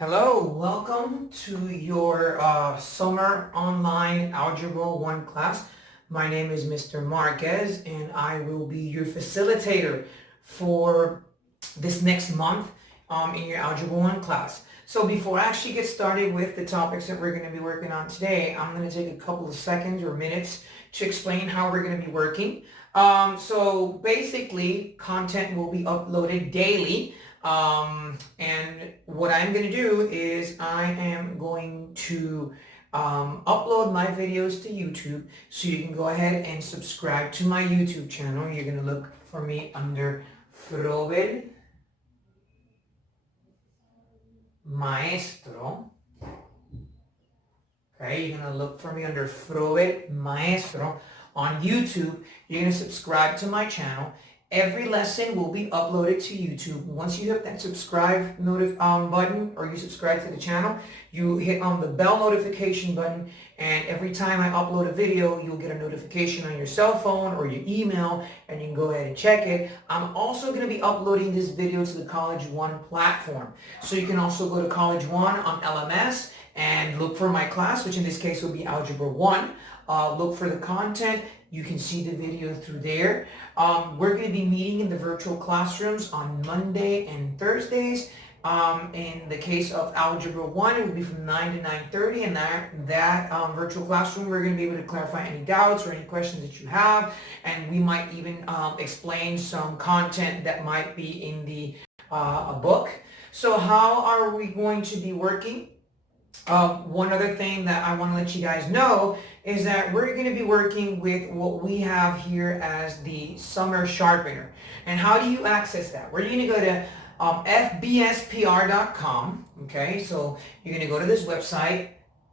Hello, welcome to your summer online Algebra 1 class. My name is Mr. Marquez and I will be your facilitator for this next month in your Algebra 1 class. So before I actually get started with the topics that we're going to be working on today, I'm going to take a couple of seconds or minutes to explain how we're going to be working. So basically, content will be uploaded daily. And what I'm going to do is I am going to upload my videos to YouTube, so you can go ahead and subscribe to my YouTube channel. You're going to look for me under Frobel Maestro. Okay, you're going to look for me under Frobel Maestro on YouTube. You're going to subscribe to my channel. Every lesson will be uploaded to YouTube. Once you hit that subscribe button, or you subscribe to the channel, you hit on the bell notification button, and every time I upload a video, you'll get a notification on your cell phone or your email, and you can go ahead and check it. I'm also going to be uploading this video to the College One platform. So you can also go to College One on LMS and look for my class, which in this case will be Algebra 1. Look for the content. You can see the video through there. We're going to be meeting in the virtual classrooms on Monday and Thursdays. In the case of Algebra 1, it will be from 9 to 9:30. And that virtual classroom, we're going to be able to clarify any doubts or any questions that you have. And we might even explain some content that might be in the a book. So how are we going to be working? One other thing that I want to let you guys know is that we're going to be working with what we have here as the summer sharpener. And how do you access that? We're going to go to fbspr.com. Okay, so you're going to go to this website,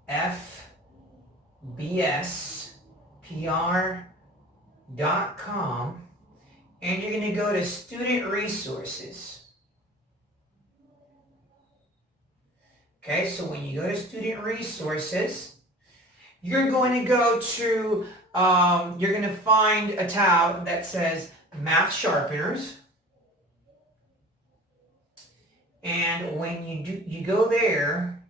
fbspr.com, and you're going to go to student resources. Okay, so when you go to student resources, you're going to go to, you're going to find a tab that says Math Sharpeners. And when you go there,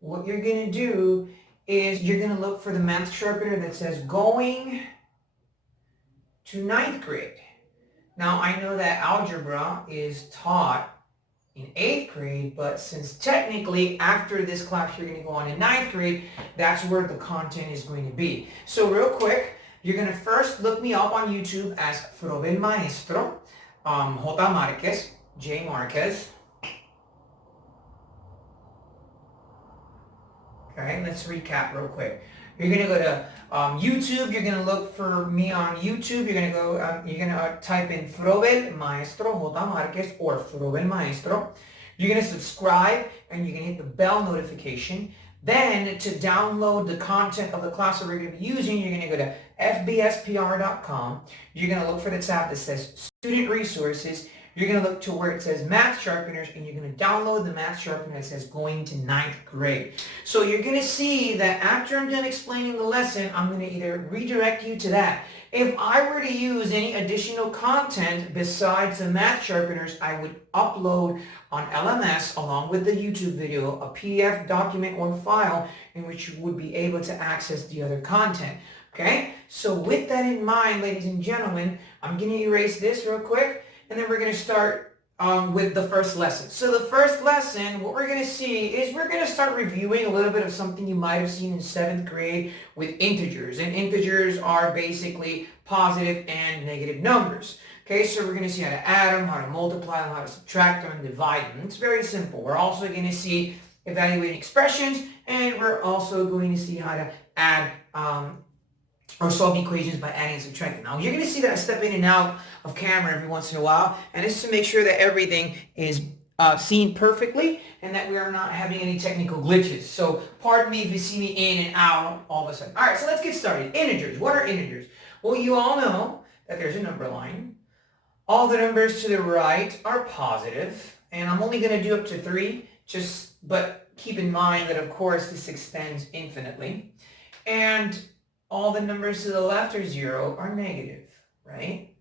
what you're going to do is you're going to look for the Math Sharpener that says Going to 9th grade. Now, I know that algebra is taught in 8th grade, but since technically after this class you're going to go on in 9th grade, that's where the content is going to be. So real quick, you're going to first look me up on YouTube as Frobel Maestro, J. Marquez, J. Marquez. Okay, let's recap real quick. You're going to go to YouTube. You're going to look for me on YouTube. You're going to go, you're going to type in Frobel Maestro, J. Marquez, or Frobel Maestro. You're going to subscribe, and you're going to hit the bell notification. Then to download the content of the class that we're going to be using, you're going to go to fbspr.com. You're going to look for the tab that says Student Resources. You're going to look to where it says Math Sharpeners, and you're going to download the Math Sharpener that says Going to 9th grade. So you're going to see that after I'm done explaining the lesson, I'm going to either redirect you to that. If I were to use any additional content besides the Math Sharpeners, I would upload on LMS along with the YouTube video a PDF document or file in which you would be able to access the other content. Okay? So with that in mind, ladies and gentlemen, I'm going to erase this real quick. And then we're going to start with the first lesson. So the first lesson, what we're going to see is we're going to start reviewing a little bit of something you might have seen in 7th grade with integers. And integers are basically positive and negative numbers. Okay, so we're going to see how to add them, how to multiply them, how to subtract them, and divide them. It's very simple. We're also going to see evaluating expressions, and we're also going to see how to add or solve equations by adding and subtracting. Now, you're going to see that I step in and out of camera every once in a while, and it's to make sure that everything is seen perfectly and that we are not having any technical glitches. So pardon me if you see me in and out all of a sudden. All right, so let's get started. Integers. What are integers? Well, you all know that there's a number line. All the numbers to the right are positive, and I'm only going to do up to 3, but keep in mind that, of course, this extends infinitely. And all the numbers to the left are 0 are negative, right?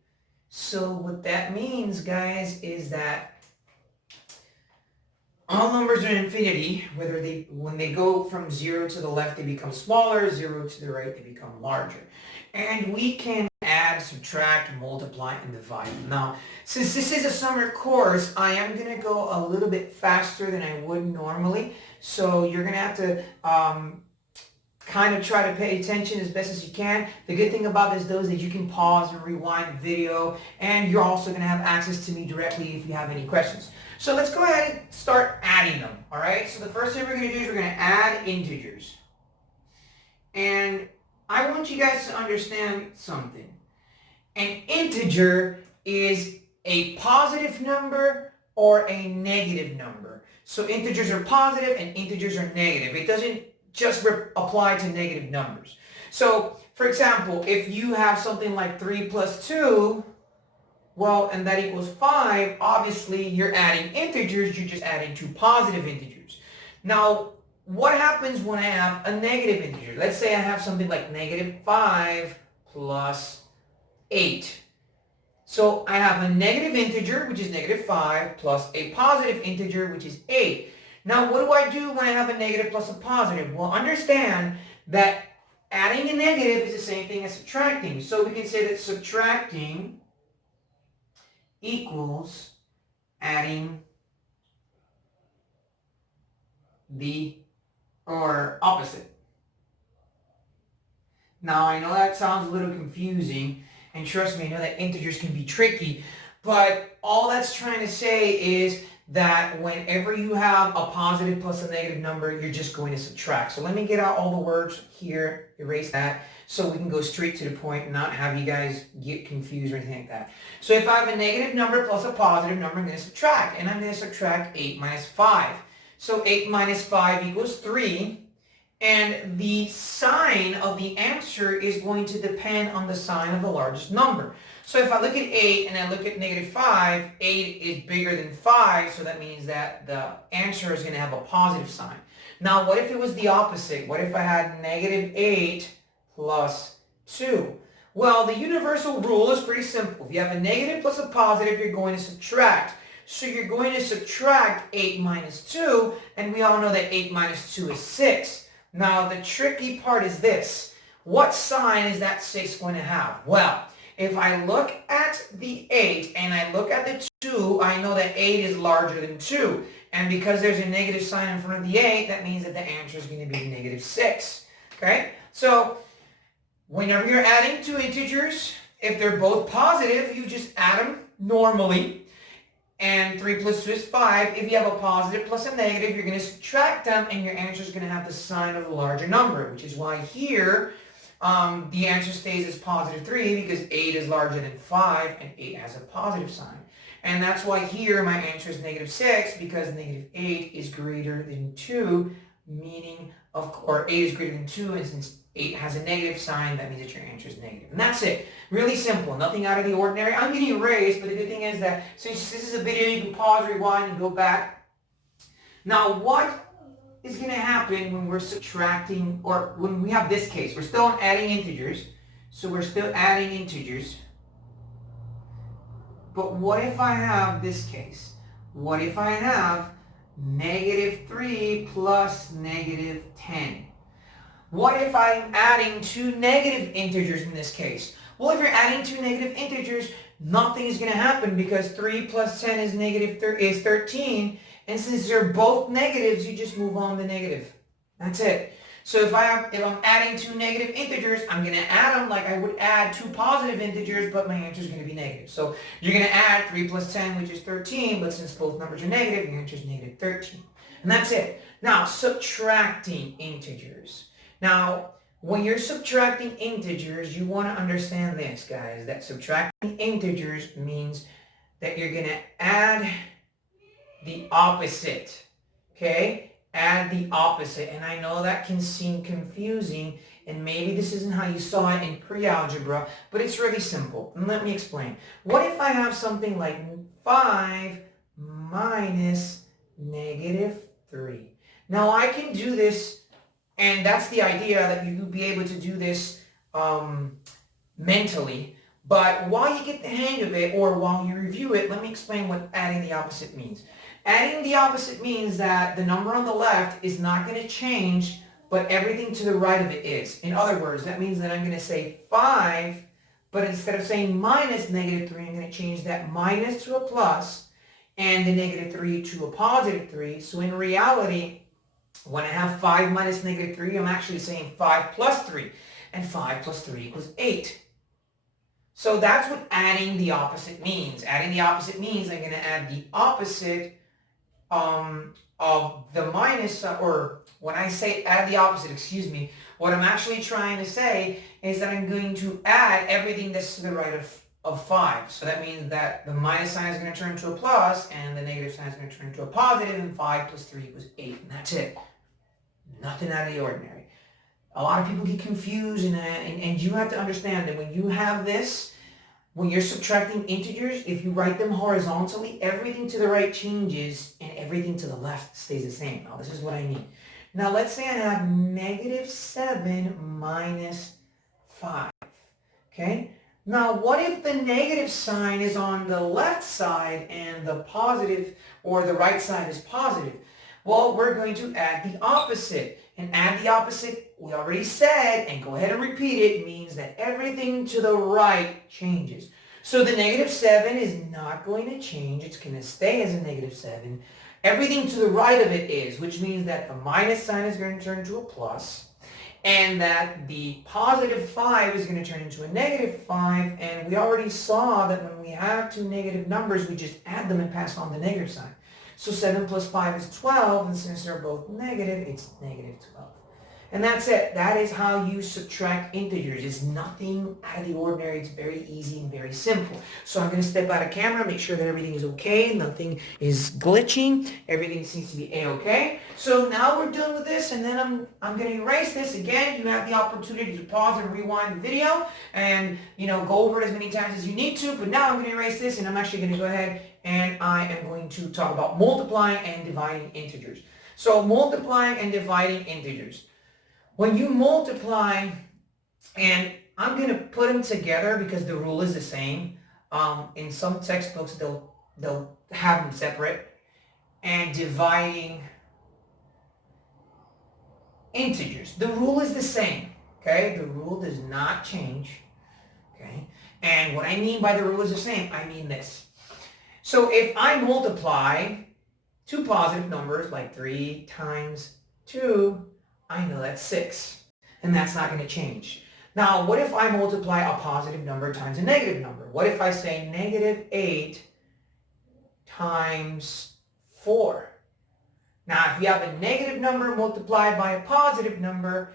So what that means, guys, is that all numbers are infinity, when they go from 0 to the left, they become smaller, 0 to the right, they become larger. And we can add, subtract, multiply, and divide. Now, since this is a summer course, I am going to go a little bit faster than I would normally. So you're going to have to kind of try to pay attention as best as you can. The good thing about this though is that you can pause and rewind the video, and you're also going to have access to me directly if you have any questions. So let's go ahead and start adding them, all right? So the first thing we're going to do is we're going to add integers. And I want you guys to understand something. An integer is a positive number or a negative number. So integers are positive and integers are negative. It doesn't just apply to negative numbers. So, for example, if you have something like 3 plus 2, well, and that equals 5, obviously you're adding integers, you're just adding two positive integers. Now, what happens when I have a negative integer? Let's say I have something like negative 5 plus 8. So I have a negative integer, which is negative 5, plus a positive integer, which is 8. Now, what do I do when I have a negative plus a positive? Well, understand that adding a negative is the same thing as subtracting. So we can say that subtracting equals adding or opposite. Now, I know that sounds a little confusing, and trust me, I know that integers can be tricky, but all that's trying to say is that whenever you have a positive plus a negative number, you're just going to subtract. So let me get out all the words here, erase that, so we can go straight to the point and not have you guys get confused or anything like that. So if I have a negative number plus a positive number, I'm going to subtract, and I'm going to subtract 8 minus 5. So 8 minus 5 equals 3. And the sign of the answer is going to depend on the sign of the largest number. So if I look at 8 and I look at negative 5, 8 is bigger than 5, so that means that the answer is going to have a positive sign. Now, what if it was the opposite? What if I had negative 8 plus 2? Well, the universal rule is pretty simple. If you have a negative plus a positive, you're going to subtract. So you're going to subtract 8 minus 2, and we all know that 8 minus 2 is 6. Now, the tricky part is this. What sign is that 6 going to have? Well, if I look at the 8 and I look at the 2, I know that 8 is larger than 2. And because there's a negative sign in front of the 8, that means that the answer is going to be negative 6. Okay? So, whenever you're adding two integers, if they're both positive, you just add them normally. And 3 plus 2 is 5. If you have a positive plus a negative, you're going to subtract them, and your answer is going to have the sign of the larger number, which is why here the answer stays as positive 3 because 8 is larger than 5, and 8 has a positive sign. And that's why here my answer is negative 6 because negative 8 is greater than 2, meaning, or 8 is greater than 2, and since 8 has a negative sign, that means that your answer is negative. And that's it. Really simple. Nothing out of the ordinary. I'm getting erased, but the good thing is that since this is a video, you can pause, rewind, and go back. Now, what is going to happen when we're subtracting, or when we have this case? We're still adding integers. So we're still adding integers. But what if I have this case? What if I have negative 3 plus negative 10? What if I'm adding two negative integers in this case? Well, if you're adding two negative integers, nothing is going to happen because 3 plus 10 is 13. And since they're both negatives, you just move on to negative. That's it. So if I'm adding two negative integers, I'm going to add them like I would add two positive integers, but my answer is going to be negative. So you're going to add 3 plus 10, which is 13, but since both numbers are negative, your answer is negative 13. And that's it. Now, subtracting integers. Now, when you're subtracting integers, you want to understand this, guys, that subtracting integers means that you're going to add the opposite, okay? Add the opposite. And I know that can seem confusing, and maybe this isn't how you saw it in pre-algebra, but it's really simple. And let me explain. What if I have something like 5 minus negative 3? Now, I can do this. And that's the idea, that you will be able to do this mentally. But while you get the hang of it, or while you review it, let me explain what adding the opposite means. Adding the opposite means that the number on the left is not going to change, but everything to the right of it is. In other words, that means that I'm going to say 5, but instead of saying minus negative 3, I'm going to change that minus to a plus and the negative 3 to a positive 3. So in reality, when I have 5 minus negative 3, I'm actually saying 5 plus 3. And 5 plus 3 equals 8. So that's what adding the opposite means. Adding the opposite means I'm going to add the opposite of the minus, or when I say add the opposite, excuse me, what I'm actually trying to say is that I'm going to add everything that's to the right of 5. So that means that the minus sign is going to turn into a plus, and the negative sign is going to turn into a positive, and 5 plus 3 equals 8, and that's it. Nothing out of the ordinary. A lot of people get confused, and you have to understand that when you have this, when you're subtracting integers, if you write them horizontally, everything to the right changes and everything to the left stays the same. Now, this is what I mean. Now, let's say I have negative 7 minus 5. Okay? Now, what if the negative sign is on the left side and the positive or the right side is positive? Well, we're going to add the opposite. And add the opposite, we already said, and go ahead and repeat it, means that everything to the right changes. So the negative 7 is not going to change. It's going to stay as a negative 7. Everything to the right of it is, which means that the minus sign is going to turn into a plus, and that the positive 5 is going to turn into a negative 5, and we already saw that when we have two negative numbers, we just add them and pass on the negative sign. So 7 plus 5 is 12, and since they're both negative, it's negative 12. And that's it. That is how you subtract integers. It's nothing out of the ordinary. It's very easy and very simple. So I'm going to step out of camera, make sure that everything is okay, nothing is glitching, everything seems to be a-okay. So now we're done with this, and then I'm going to erase this. Again, you have the opportunity to pause and rewind the video and, go over it as many times as you need to, but now I'm going to erase this, and I'm actually going to go ahead and I am going to talk about multiplying and dividing integers. So multiplying and dividing integers. When you multiply, and I'm going to put them together because the rule is the same. In some textbooks, they'll have them separate. And dividing integers. The rule is the same, okay? The rule does not change, okay? And what I mean by the rule is the same, I mean this. So if I multiply two positive numbers like 3 times 2, I know that's 6. And that's not going to change. Now, what if I multiply a positive number times a negative number? What if I say negative 8 times 4? Now, if you have a negative number multiplied by a positive number,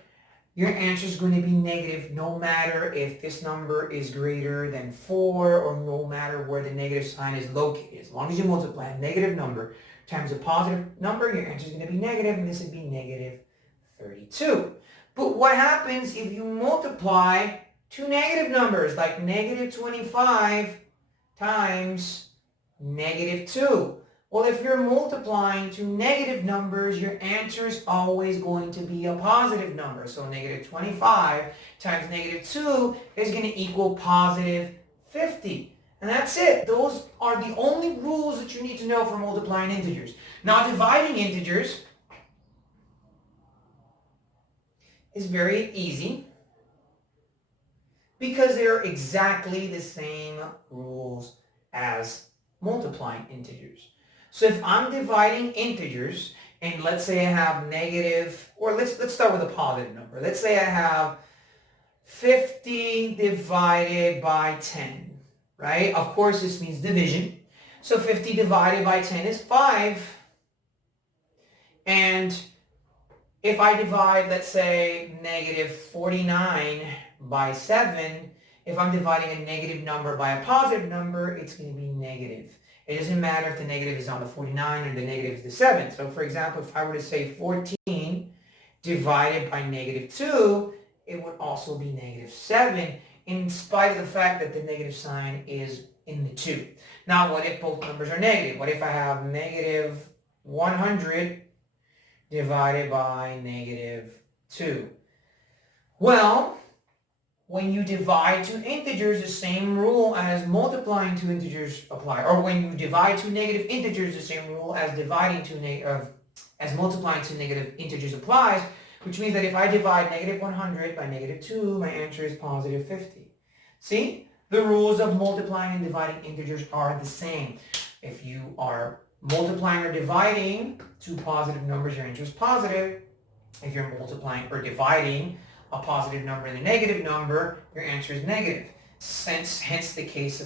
your answer is going to be negative no matter if this number is greater than 4 or no matter where the negative sign is located. As long as you multiply a negative number times a positive number, your answer is going to be negative, and this would be negative 32. But what happens if you multiply two negative numbers like negative 25 times negative 2? Well, if you're multiplying two negative numbers, your answer is always going to be a positive number. So negative 25 times negative 2 is going to equal positive 50. And that's it. Those are the only rules that you need to know for multiplying integers. Now, dividing integers is very easy because they're exactly the same rules as multiplying integers. So if I'm dividing integers, and let's say I have negative, or let's start with a positive number. Let's say I have 50 divided by 10, right? Of course, this means division. So 50 divided by 10 is 5. And if I divide, let's say, negative 49 by 7, if I'm dividing a negative number by a positive number, it's going to be negative. It doesn't matter if the negative is on the 49 or the negative is the 7. So for example, if I were to say 14 divided by negative 2, it would also be negative 7, in spite of the fact that the negative sign is in the 2. Now, what if both numbers are negative? What if I have negative 100 divided by negative 2? Well, when you divide two integers, the same rule as multiplying two integers apply. Or when you divide two negative integers, the same rule as as multiplying two negative integers applies, which means that if I divide negative 100 by negative 2, my answer is positive 50. See? The rules of multiplying and dividing integers are the same. If you are multiplying or dividing two positive numbers, your answer is positive. If you're multiplying or dividing a positive number and a negative number, your answer is negative. Hence the case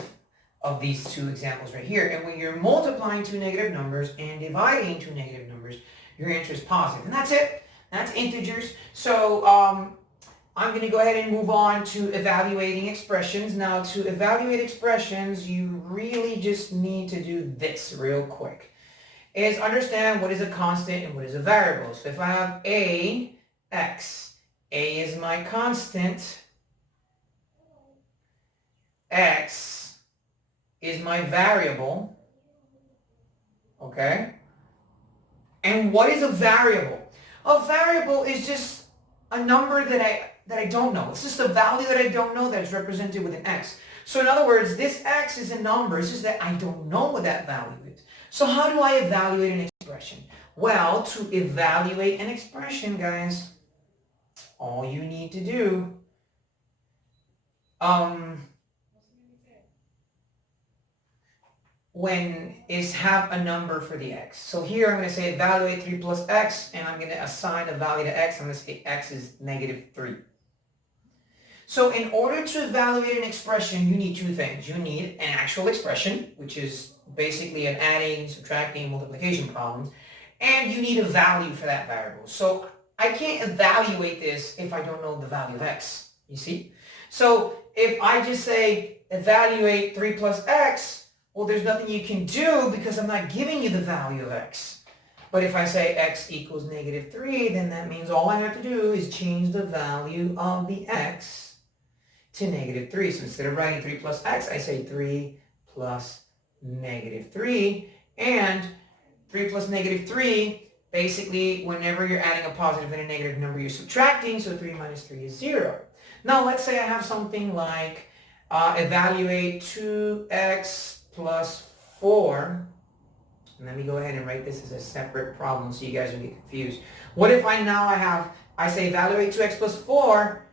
of these two examples right here. And when you're multiplying two negative numbers and dividing two negative numbers, your answer is positive. And that's it. That's integers. So I'm going to go ahead and move on to evaluating expressions. Now, to evaluate expressions, you really just need to do this real quick. Is understand what is a constant and what is a variable. So if I have a, x, a is my constant, x is my variable, okay? And what is a variable? A variable is just a number that I don't know. It's just a value that I don't know that is represented with an x. So in other words, this x is a number. It's just that I don't know what that value is. So how do I evaluate an expression? Well, to evaluate an expression, guys, all you need to do is have a number for the x. So here I'm going to say evaluate 3 plus x, and I'm going to assign a value to x. I'm going to say x is negative 3. So in order to evaluate an expression, you need two things. You need an actual expression, which is basically an adding, subtracting, multiplication problem, and you need a value for that variable. So I can't evaluate this if I don't know the value of x, you see? So if I just say evaluate 3 plus x, well, there's nothing you can do because I'm not giving you the value of x. But if I say x equals negative 3, then that means all I have to do is change the value of the x to negative 3. So instead of writing 3 plus x, I say 3 plus negative 3. And 3 plus negative 3, basically, whenever you're adding a positive and a negative number, you're subtracting. So 3 minus 3 is 0. Now, let's say I have something like evaluate 2x plus 4. And let me go ahead and write this as a separate problem so you guys don't get confused. What if I say evaluate 2x plus 4,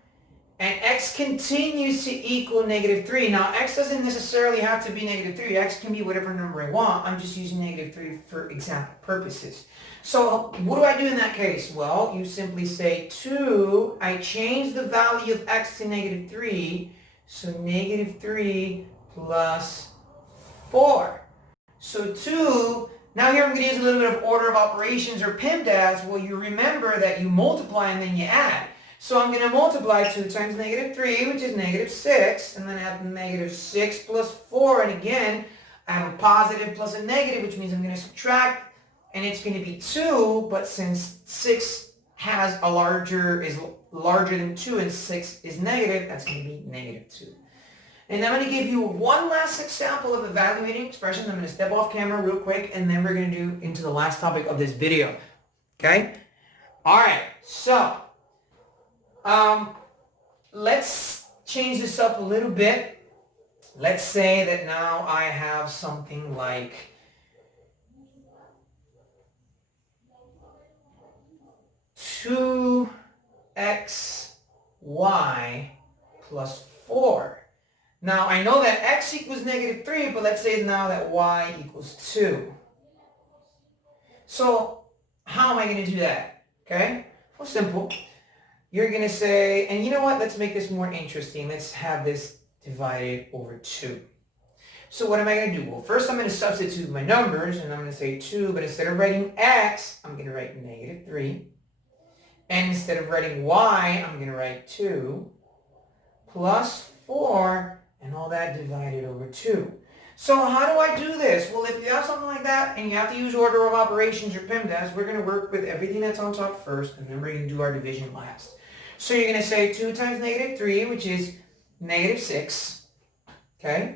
and x continues to equal negative 3. Now, x doesn't necessarily have to be negative 3. X can be whatever number I want. I'm just using negative 3 for example purposes. So what do I do in that case? Well, you simply say 2. I change the value of x to negative 3. So negative 3 plus 4. So 2, now here I'm going to use a little bit of order of operations or PEMDAS. Well, you remember that you multiply and then you add. So I'm going to multiply 2 times negative 3, which is negative 6, and then I have negative 6 plus 4, and again, I have a positive plus a negative, which means I'm going to subtract, and it's going to be 2, but since 6 is larger than 2 and 6 is negative, that's going to be negative 2. And I'm going to give you one last example of evaluating expressions. I'm going to step off camera real quick, and then we're going to do into the last topic of this video. Okay? All right. So, let's change this up a little bit. Let's say that now I have something like 2xy plus 4. Now, I know that x equals negative 3, but let's say now that y equals 2. So, how am I going to do that? Okay? Well, simple. You're going to say, and you know what? Let's make this more interesting. Let's have this divided over 2. So what am I going to do? Well, first I'm going to substitute my numbers, and I'm going to say 2, but instead of writing x, I'm going to write negative 3. And instead of writing y, I'm going to write 2 plus 4, and all that divided over 2. So how do I do this? Well, if you have something like that and you have to use order of operations or PEMDAS, we're going to work with everything that's on top first, and then we're going to do our division last. So you're going to say 2 times negative 3, which is negative 6. Okay?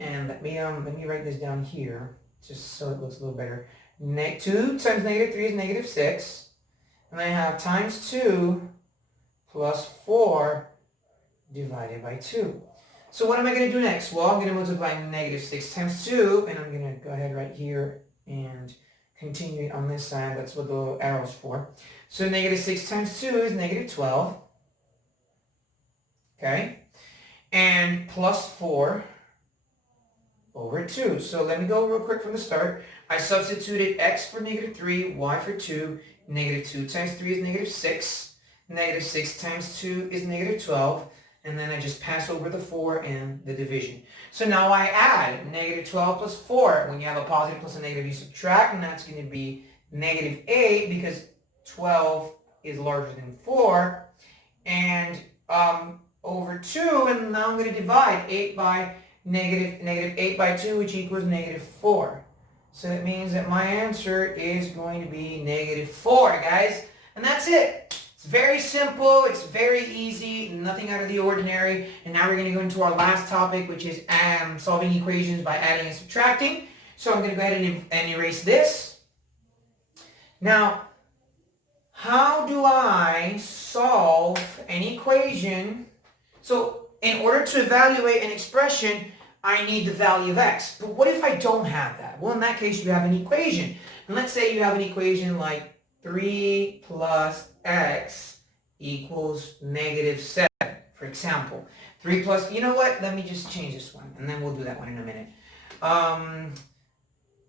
And let me write this down here, just so it looks a little better. 2 times negative 3 is negative 6. And I have times 2 plus 4 divided by 2. So what am I going to do next? Well, I'm going to multiply negative 6 times 2, and I'm going to go ahead right here and continue it on this side. That's what the little arrow's for. So negative 6 times 2 is negative 12. Okay? And plus 4 over 2. So let me go real quick from the start. I substituted x for negative 3, y for 2. Negative 2 times 3 is negative 6. Negative 6 times 2 is negative 12. And then I just pass over the 4 and the division. So now I add negative 12 plus 4. When you have a positive plus a negative, you subtract, and that's going to be negative 8 because 12 is larger than 4. And over 2, and now I'm going to divide 8 by negative 8 by 2, which equals negative 4. So that means that my answer is going to be negative 4, guys. And that's it. It's very simple. It's very easy. Nothing out of the ordinary. And now we're going to go into our last topic, which is solving equations by adding and subtracting. So I'm going to go ahead and erase this. Now, how do I solve an equation? So in order to evaluate an expression, I need the value of x. But what if I don't have that? Well, in that case, you have an equation. And let's say you have an equation like 3 plus x equals negative 7, for example. 3 plus, you know what? Let me just change this one, and then we'll do that one in a minute.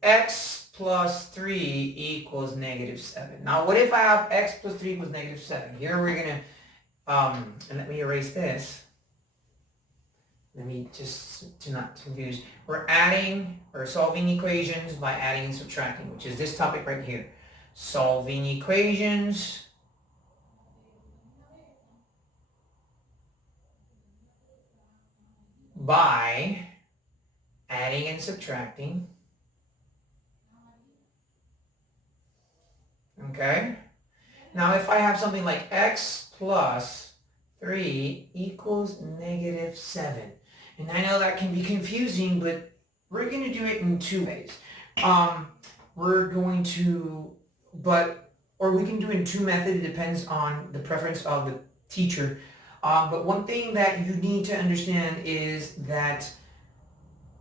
X plus 3 equals negative 7. Now, what if I have x plus 3 equals negative 7? Here we're going to, and let me erase this. Let me just, to not confuse, we're adding or solving equations by adding and subtracting, which is this topic right here. Solving equations by adding and subtracting. Okay? Now if I have something like x plus 3 equals negative 7. And I know that can be confusing, but we're going to do it in two ways. We're going to, or we can do it in two methods. It depends on the preference of the teacher. But one thing that you need to understand is that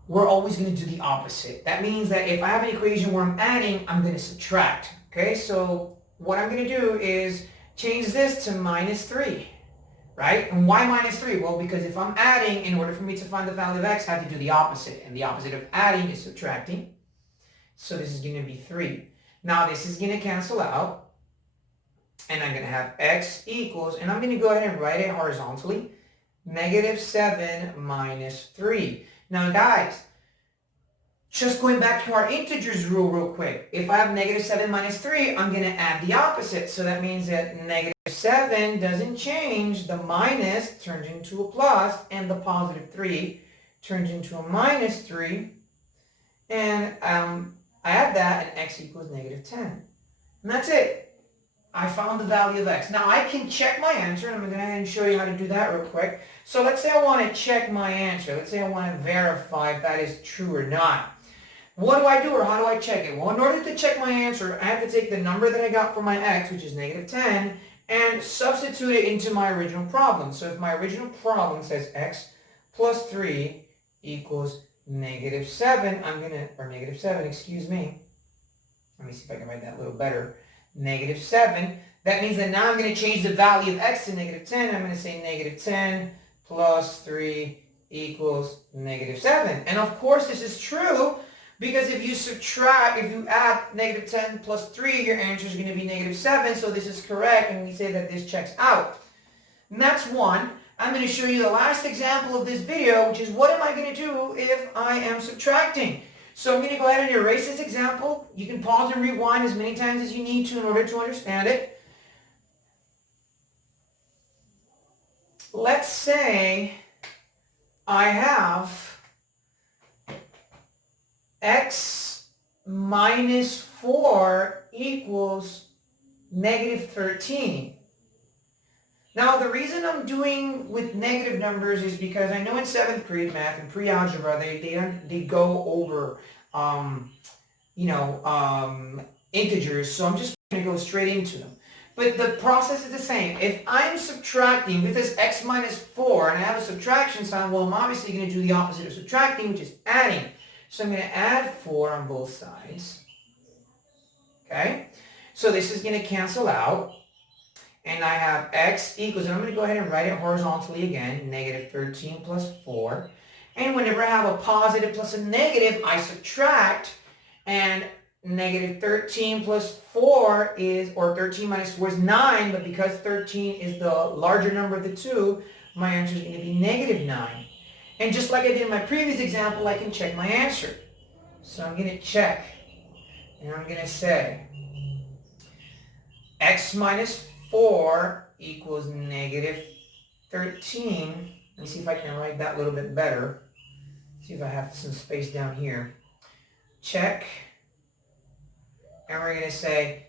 we're always going to do the opposite. That means that if I have an equation where I'm adding, I'm going to subtract. Okay, so what I'm going to do is change this to minus 3. Right? And why minus 3? Well, because if I'm adding, in order for me to find the value of x, I have to do the opposite. And the opposite of adding is subtracting. So this is going to be 3. Now this is going to cancel out. And I'm going to have x equals, and I'm going to go ahead and write it horizontally, negative 7 minus 3. Now guys, just going back to our integers rule real quick. If I have negative 7 minus 3, I'm going to add the opposite. So that means that negative 7 doesn't change. The minus turns into a plus, and the positive 3 turns into a minus 3. And I add that, and x equals negative 10. And that's it. I found the value of x. Now I can check my answer, and I'm going to go ahead and show you how to do that real quick. So let's say I want to check my answer. Let's say I want to verify if that is true or not. What do I do, or how do I check it? Well, in order to check my answer, I have to take the number that I got for my x, which is negative 10, and substitute it into my original problem. So if my original problem says x plus 3 equals negative 7, or negative 7, excuse me. Let me see if I can write that a little better. Negative 7. That means that now I'm going to change the value of x to negative 10. I'm going to say negative 10 plus 3 equals negative 7. And of course this is true, because if you add negative 10 plus 3, your answer is going to be negative 7. So this is correct, and we say that this checks out. And that's one. I'm going to show you the last example of this video, which is what am I going to do if I am subtracting? So I'm going to go ahead and erase this example. You can pause and rewind as many times as you need to in order to understand it. Let's say I have x minus 4 equals negative 13. Now the reason I'm doing with negative numbers is because I know in 7th grade math and pre-algebra they go over integers, so I'm just going to go straight into them. But the process is the same. If I'm subtracting with this x minus 4 and I have a subtraction sign, well, I'm obviously going to do the opposite of subtracting, which is adding. So I'm going to add 4 on both sides. Okay? So this is going to cancel out. And I have x equals, and I'm going to go ahead and write it horizontally again, negative 13 plus 4. And whenever I have a positive plus a negative, I subtract, and negative 13 plus 4 is, or 13 minus 4 is 9, but because 13 is the larger number of the two, my answer is going to be negative 9. And just like I did in my previous example, I can check my answer. So I'm going to check, and I'm going to say x minus 4 equals negative 13. Let me see if I can write that a little bit better. See if I have some space down here. Check. And we're going to say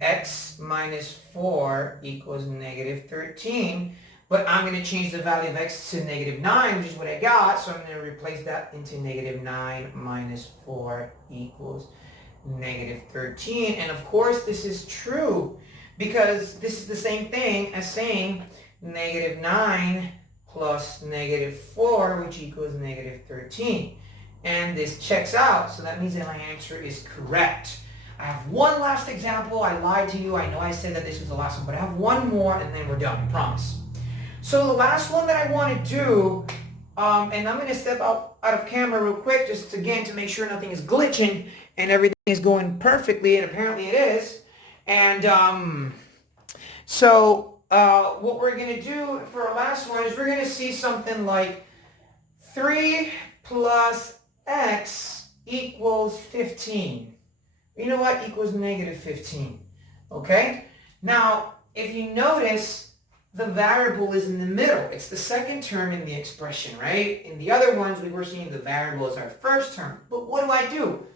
x minus 4 equals negative 13. But I'm going to change the value of x to negative 9, which is what I got. So I'm going to replace that into negative 9 minus 4 equals negative 13. And of course, this is true because this is the same thing as saying negative 9 plus negative 4, which equals negative 13. And this checks out, so that means that my answer is correct. I have one last example. I lied to you. I know I said that this was the last one, but I have one more and then we're done, I promise. So the last one that I want to do, and I'm going to step out of camera real quick just again to make sure nothing is glitching and everything is going perfectly, and apparently it is. And what we're going to do for our last one is we're going to see something like 3 plus x equals 15. You know what? Equals negative 15. Okay? Now, if you notice, the variable is in the middle. It's the second term in the expression, right? In the other ones, we were seeing the variable as our first term. But what do?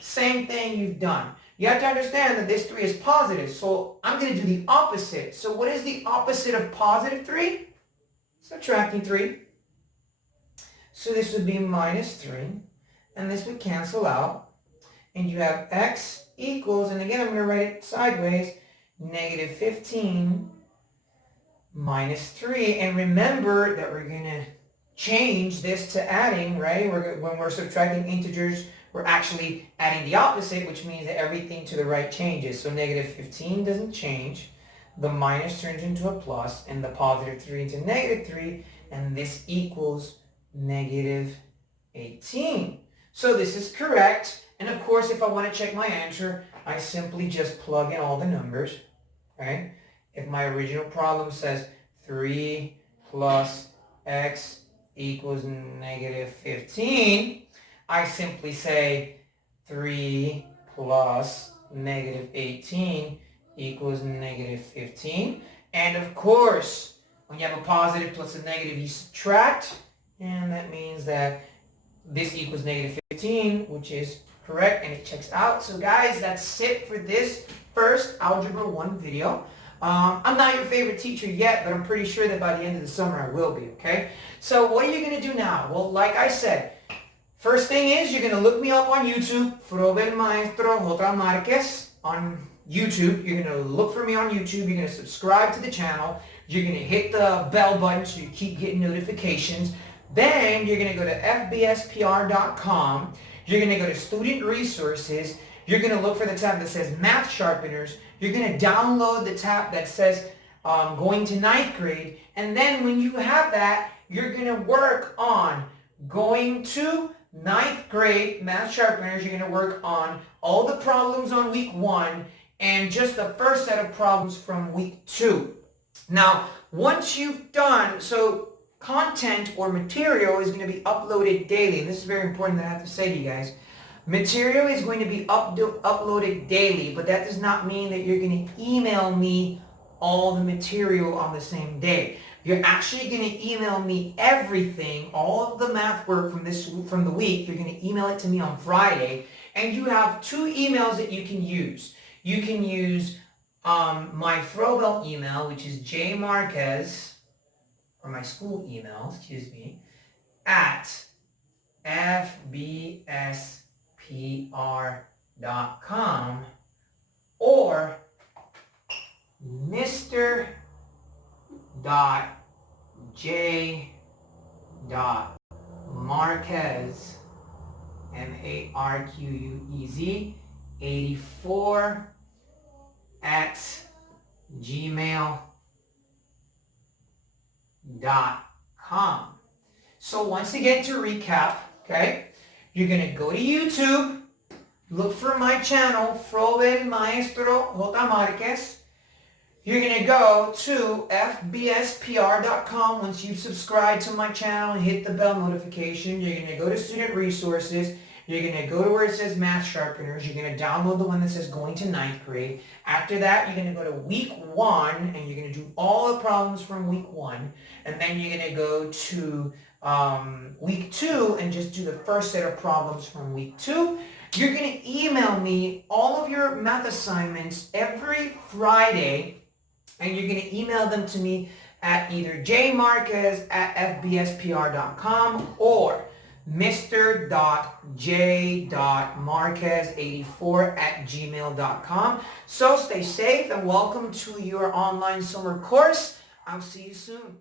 Same thing you've done. You have to understand that this 3 is positive, so I'm going to do the opposite. So what is the opposite of positive 3? Subtracting 3. So this would be minus 3, and this would cancel out. And you have x equals, and again I'm going to write it sideways, negative 15 minus 3. And remember that we're going to change this to adding, right? When we're subtracting integers, we're actually adding the opposite, which means that everything to the right changes. So negative 15 doesn't change. The minus turns into a plus, and the positive 3 into negative 3, and this equals negative 18. So this is correct. And of course, if I want to check my answer, I simply just plug in all the numbers, right? If my original problem says 3 plus x equals negative 15, I simply say 3 plus negative 18 equals negative 15. And of course, when you have a positive plus a negative, you subtract, and that means that this equals negative 15, which is correct, and it checks out. So guys, that's it for this first Algebra 1 video. I'm not your favorite teacher yet, but I'm pretty sure that by the end of the summer I will be, okay? So what are you going to do now? Well, like I said, first thing is you're going to look me up on YouTube, Frobel Maestro J. Marquez on YouTube. You're going to look for me on YouTube. You're going to subscribe to the channel. You're going to hit the bell button so you keep getting notifications. Then you're going to go to fbspr.com. You're going to go to Student Resources. You're going to look for the tab that says Math Sharpeners. You're going to download the tab that says Going to 9th Grade. And then when you have that, you're going to work on Going to 9th Grade Math Sharpeners. You're going to work on all the problems on week 1 and just the first set of problems from week 2. Now, once you've done, content or material is going to be uploaded daily. And this is very important that I have to say to you guys. Material is going to be uploaded daily, but that does not mean that you're going to email me all the material on the same day. You're actually going to email me everything, all of the math work from the week. You're going to email it to me on Friday, and you have 2 emails that you can use. You can use my Frobel email, which is jmarquez, or my school email, at fbspr.com, or Marquez, Marquez, 84 at gmail.com. So once again, to recap, okay, you're going to go to YouTube, look for my channel, Frobel Maestro J. Marquez. You're going to go to fbspr.com. Once you've subscribed to my channel and hit the bell notification, you're going to go to Student Resources. You're going to go to where it says Math Sharpeners. You're going to download the one that says Going to 9th Grade. After that, you're going to go to Week 1, and you're going to do all the problems from Week 1. And then you're going to go to Week 2 and just do the first set of problems from Week 2. You're going to email me all of your math assignments every Friday, and you're going to email them to me at either jmarquez@fbspr.com or mr.j.marquez84@gmail.com. So stay safe and welcome to your online summer course. I'll see you soon.